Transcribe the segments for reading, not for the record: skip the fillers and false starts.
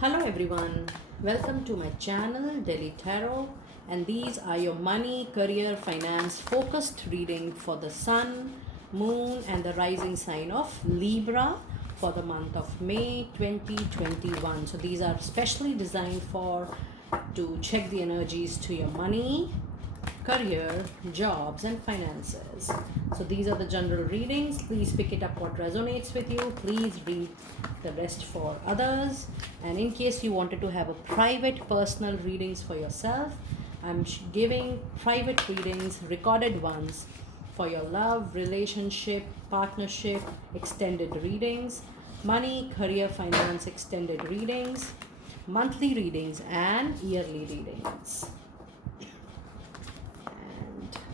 Hello everyone, welcome to my channel Daily Tarot, and these are your money, career, finance focused reading for the sun, moon and the rising sign of Libra for the month of May 2021. So these are specially designed for to check the energies to your money, career, jobs, and finances. So these are the general readings. Please pick it up what resonates with you. Please read the rest for others. And in case you wanted to have a private personal readings for yourself, I'm giving private readings, recorded ones for your love, relationship, partnership, extended readings, money, career, finance, extended readings, monthly readings, and yearly readings.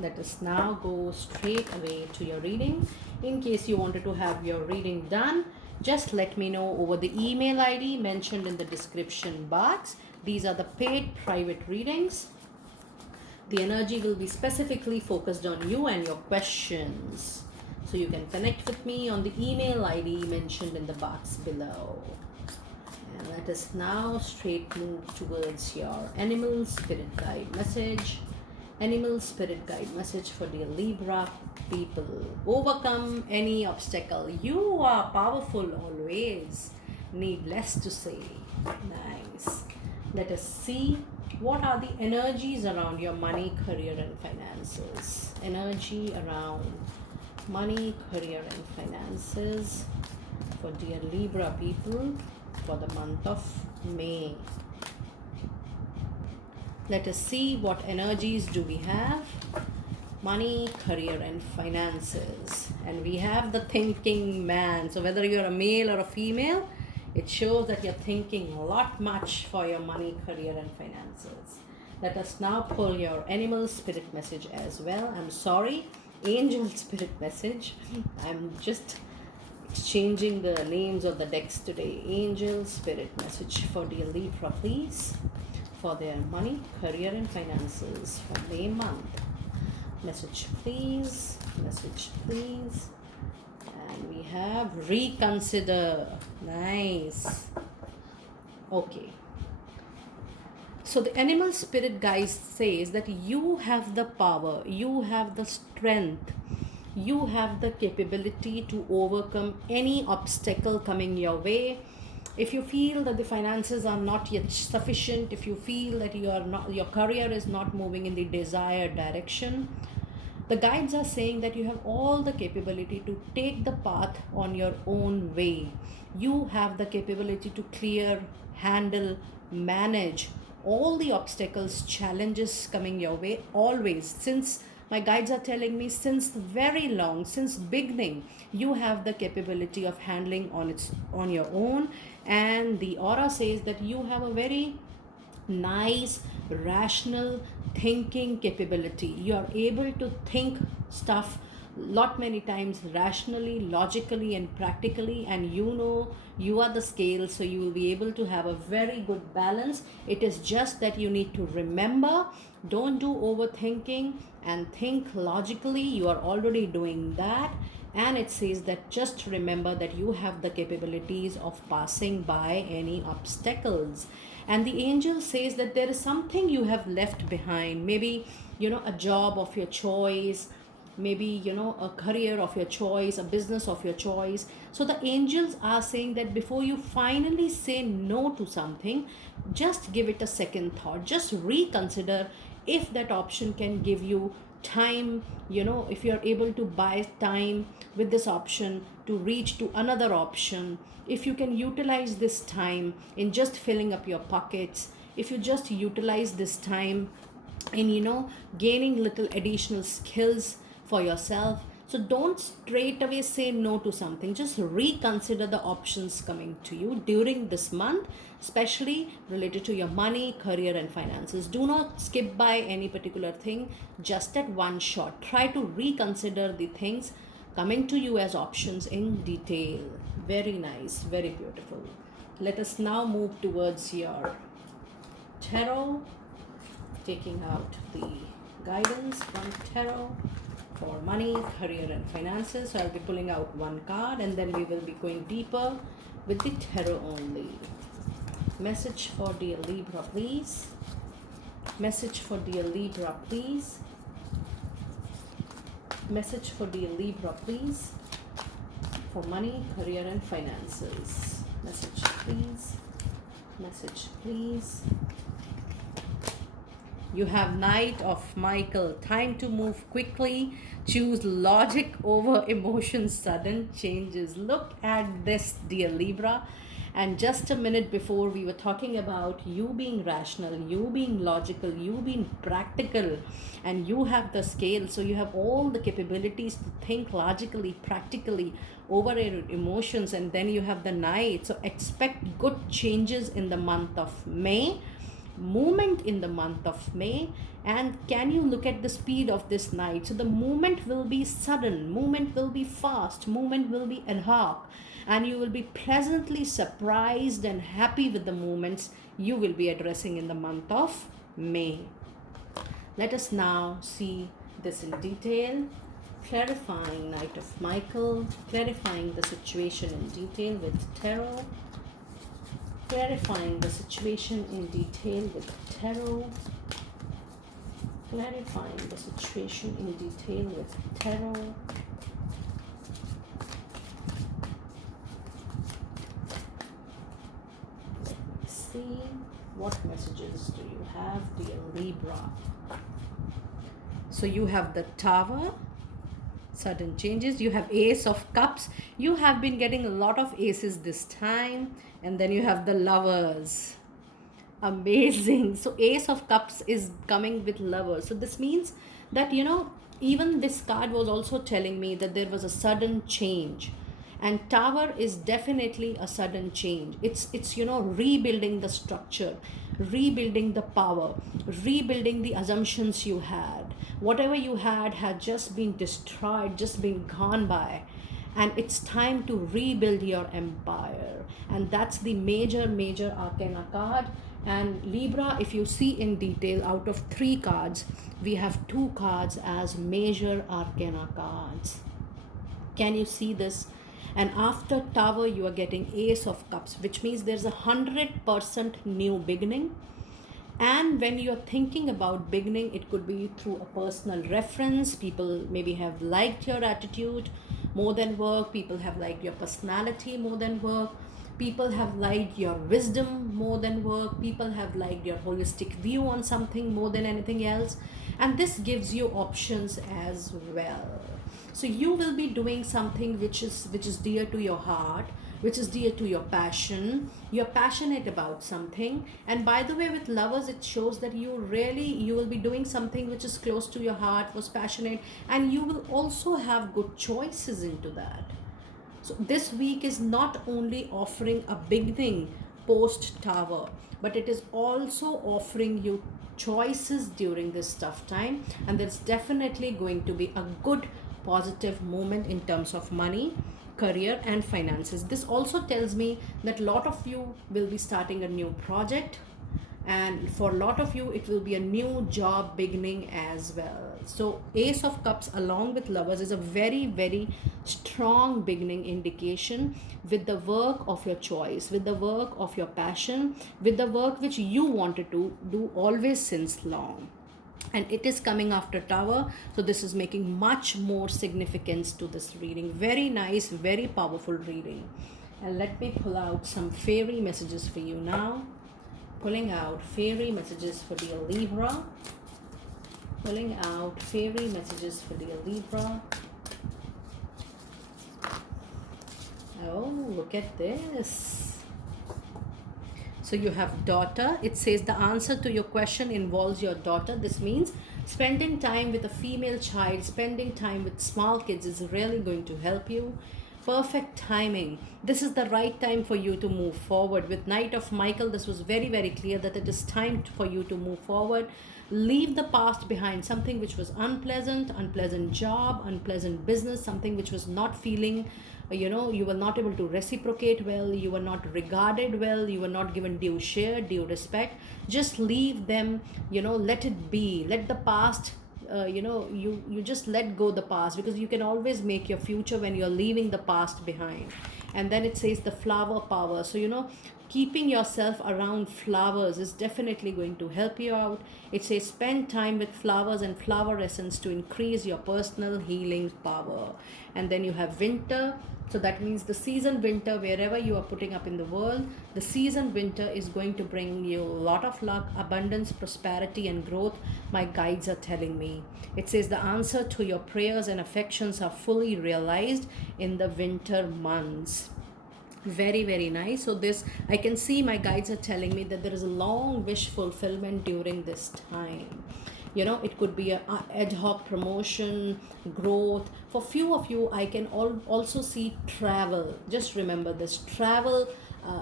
Let us now go straight away to your reading. In case you wanted to have your reading done, just let me know over the email ID mentioned in the description box. These are the paid private readings. The energy will be specifically focused on you and your questions. So you can connect with me on the email ID mentioned in the box below. And let us now straight move towards your animal spirit guide message. Animal spirit guide message for the Libra people. Overcome any obstacle. You are powerful always. Need less to say. Nice. Let us see what are the energies around your money, career, and finances. Energy around money, career, and finances for dear Libra people for the month of May. Let us see what energies do we have. Money, career, and finances. And we have the thinking man. So whether you're a male or a female, it shows that you're thinking a lot much for your money, career, and finances. Let us now pull your animal spirit message as well. I'm sorry, angel spirit message. I'm just exchanging the names of the decks today. Angel spirit message for dear Libra, please, for their money, career, and finances for May month. Message please, message please. And we have reconsider. Nice. Okay. So the animal spirit guide says that you have the power, you have the strength, you have the capability to overcome any obstacle coming your way. If you feel that the finances are not yet sufficient, if you feel that your career is not moving in the desired direction, the guides are saying that you have all the capability to take the path on your own way. You have the capability to clear, handle, manage all the obstacles, challenges coming your way always. Since my guides are telling me since very long, since beginning, you have the capability of handling on your own. And the aura says that you have a very nice rational thinking capability. You are able to think stuff lot many times rationally, logically, and practically, and you know you are the scale, so you will be able to have a very good balance. It is just that you need to remember, don't do overthinking and think logically. You are already doing that. And it says that just remember that you have the capabilities of passing by any obstacles. And the angel says that there is something you have left behind, maybe a job of your choice, maybe a career of your choice, a business of your choice. So the angels are saying that before you finally say no to something, just give it a second thought, just reconsider if that option can give you time, if you're able to buy time with this option to reach to another option, if you can utilize this time in just filling up your pockets, if you just utilize this time in gaining little additional skills for yourself. So don't straight away say no to something. Just reconsider the options coming to you during this month, especially related to your money, career, and finances. Do not skip by any particular thing just at one shot. Try to reconsider the things coming to you as options in detail. Very nice, very beautiful. Let us now move towards your tarot, taking out the guidance from tarot for money, career, and finances. So I'll be pulling out one card and then we will be going deeper with the tarot only. Message for dear Libra, please. Message for dear Libra, please. Message for dear Libra, please. For money, career, and finances. Message, please. Message, please. You have Knight of Michael. Time to move quickly. Choose logic over emotion. Sudden changes. Look at this, dear Libra. And just a minute before, we were talking about you being rational, you being logical, you being practical, and you have the scale. So you have all the capabilities to think logically, practically over your emotions. And then you have the Knight. So expect good changes in the month of May, movement in the month of May. And can you look at the speed of this Knight? So the movement will be sudden, movement will be fast, movement will be ad hoc, and you will be pleasantly surprised and happy with the movements you will be addressing in the month of May. Let us now see this in detail. Clarifying Knight of Michael, clarifying the situation in detail with tarot. Clarifying the situation in detail with tarot. Clarifying the situation in detail with tarot. Let me see. What messages do you have, dear Libra? So you have the Tower, sudden changes. You have Ace of Cups. You have been getting a lot of aces this time. And then you have the Lovers. Amazing. So Ace of Cups is coming with Lovers. So this means that, even this card was also telling me that there was a sudden change. And Tower is definitely a sudden change. It's rebuilding the structure, rebuilding the power, rebuilding the assumptions you had. Whatever you had just been destroyed, just been gone by. And it's time to rebuild your empire. And that's the major arcana card. And Libra, if you see in detail, out of 3 cards, we have 2 cards as major arcana cards. Can you see this? And after Tower, you are getting Ace of Cups, which means there's 100% new beginning. And when you're thinking about beginning, it could be through a personal reference. People maybe have liked your attitude more than work. People have liked your personality more than work. People have liked your wisdom more than work. People have liked your holistic view on something more than anything else. And this gives you options as well. So you will be doing something which is dear to your heart, which is dear to your passion. You're passionate about something. And by the way, with Lovers, it shows that you will be doing something which is close to your heart, was passionate, and you will also have good choices into that. So this week is not only offering a beginning post Tower, but it is also offering you choices during this tough time. And there's definitely going to be a good positive moment in terms of money, career, and finances. This also tells me that a lot of you will be starting a new project, and for a lot of you it will be a new job beginning as well. So Ace of Cups along with Lovers is a very strong beginning indication with the work of your choice, with the work of your passion, with the work which you wanted to do always since long. And it is coming after Tower, so this is making much more significance to this reading. Very nice, very powerful reading. And let me pull out some fairy messages for you now. Pulling out fairy messages for dear Libra. Pulling out fairy messages for dear Libra. Oh, look at this. So you have daughter. It says the answer to your question involves your daughter. This means spending time with a female child, spending time with small kids is really going to help you. Perfect timing. This is the right time for you to move forward. With Knight of Michael, this was very clear that it is time for you to move forward. Leave the past behind, something which was unpleasant job, unpleasant business, something which was not feeling, you were not able to reciprocate well, you were not regarded well, you were not given due share, due respect. Just leave them, let it be. Let the past, you just let go the past, because you can always make your future when you're leaving the past behind. And then it says the flower power. So Keeping yourself around flowers is definitely going to help you out. It says spend time with flowers and flower essence to increase your personal healing power. And then you have winter. So that means the season winter, wherever you are putting up in the world, the season winter is going to bring you a lot of luck, abundance, prosperity, and growth. My guides are telling me. It says the answer to your prayers and affections are fully realized in the winter months. Very, very nice. So this, I can see my guides are telling me that there is a long wish fulfillment during this time. You know, it could be a ad hoc promotion, growth. For few of you, I can also see travel. Just remember this, travel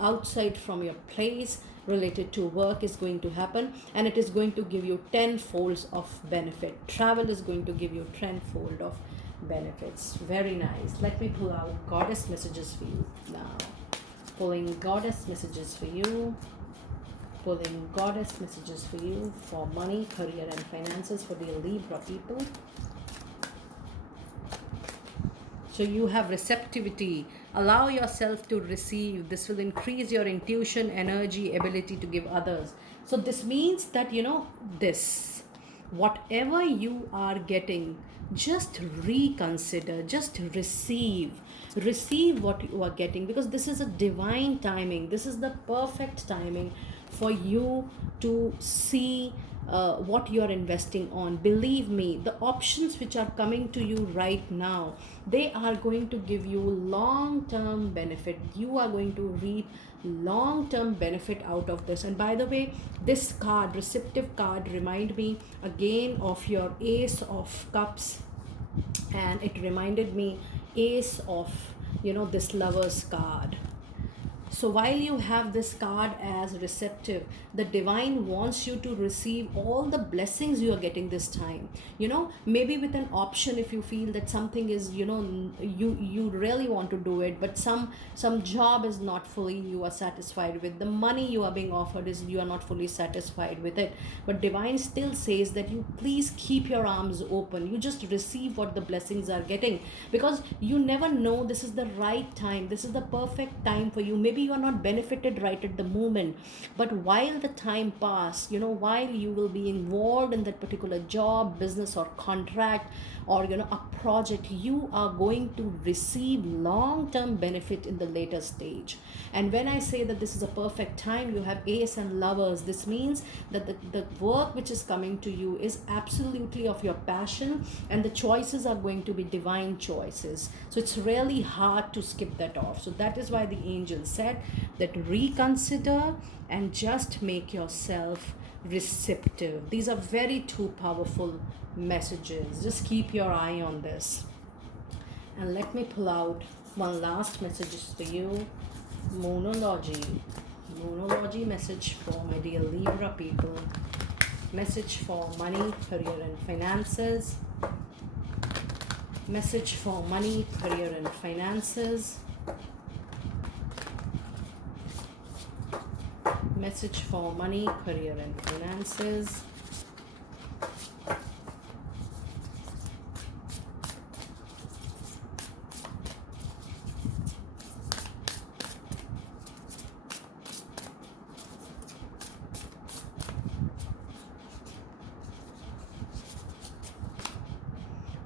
outside from your place related to work is going to happen, and it is going to give you tenfolds of benefit. Travel is going to give you tenfold of benefits. Very nice. Let me pull out goddess messages for you now. Pulling goddess messages for you. Pulling goddess messages for you for money, career, and finances for the Libra people. So you have receptivity. Allow yourself to receive. This will increase your intuition, energy, ability to give others. So this means that, you know, this, whatever you are getting, just reconsider, just receive what you are getting, because this is a divine timing. This is the perfect timing for you to see what you are investing on. Believe me, the options which are coming to you right now, they are going to give you long-term benefit. You are going to reap long-term benefit out of this. And by the way, this card, receptive card, remind me again of your Ace of Cups, and it reminded me Ace of, you know, this Lover's card. So while you have this card as receptive, the divine wants you to receive all the blessings you are getting this time. You know, maybe with an option, if you feel that something is, you know, you really want to do it, but some job is not fully you are satisfied with. The money you are being offered is you are not fully satisfied with it. But divine still says that you please keep your arms open. You just receive what the blessings are getting, because you never know, this is the right time. This is the perfect time for you. Maybe you are not benefited right at the moment, but while the time pass, you know, while you will be involved in that particular job, business, or contract, or, you know, a project, you are going to receive long-term benefit in the later stage. And when I say that this is a perfect time, you have Ace and Lovers, this means that the work which is coming to you is absolutely of your passion, and the choices are going to be divine choices. So it's really hard to skip that off. So that is why the angel said that reconsider and just make yourself receptive. These are very two powerful messages. Just keep your eye on this. And let me pull out one last message for you. Moonology message for my dear Libra people. Message for money, career, and finances. Message for money, career, and finances. Message for money, career, and finances.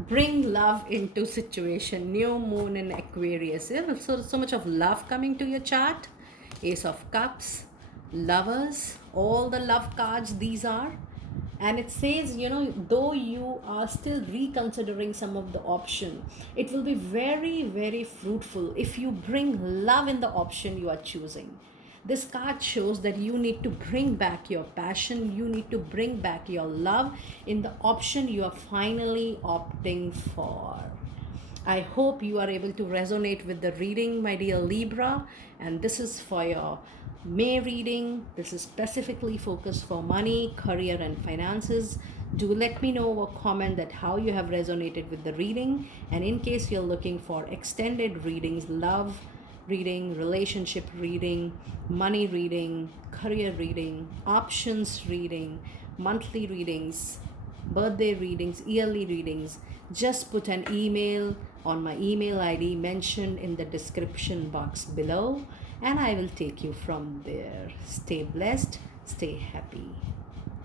Bring love into situation. New moon in Aquarius. So much of love coming to your chart. Ace of Cups, Lovers, all the love cards these are. And it says, you know, though you are still reconsidering some of the option, it will be very, very fruitful if you bring love in the option you are choosing. This card shows that you need to bring back your passion, you need to bring back your love in the option you are finally opting for. I hope you are able to resonate with the reading, my dear Libra. And this is for your May reading. This is specifically focused for money, career, and finances. Do let me know or comment that how you have resonated with the reading. And in case you're looking for extended readings, love reading, relationship reading, money reading, career reading, options reading, monthly readings, birthday readings, yearly readings, just put an email on my email ID mentioned in the description box below, and I will take you from there. Stay blessed, stay happy.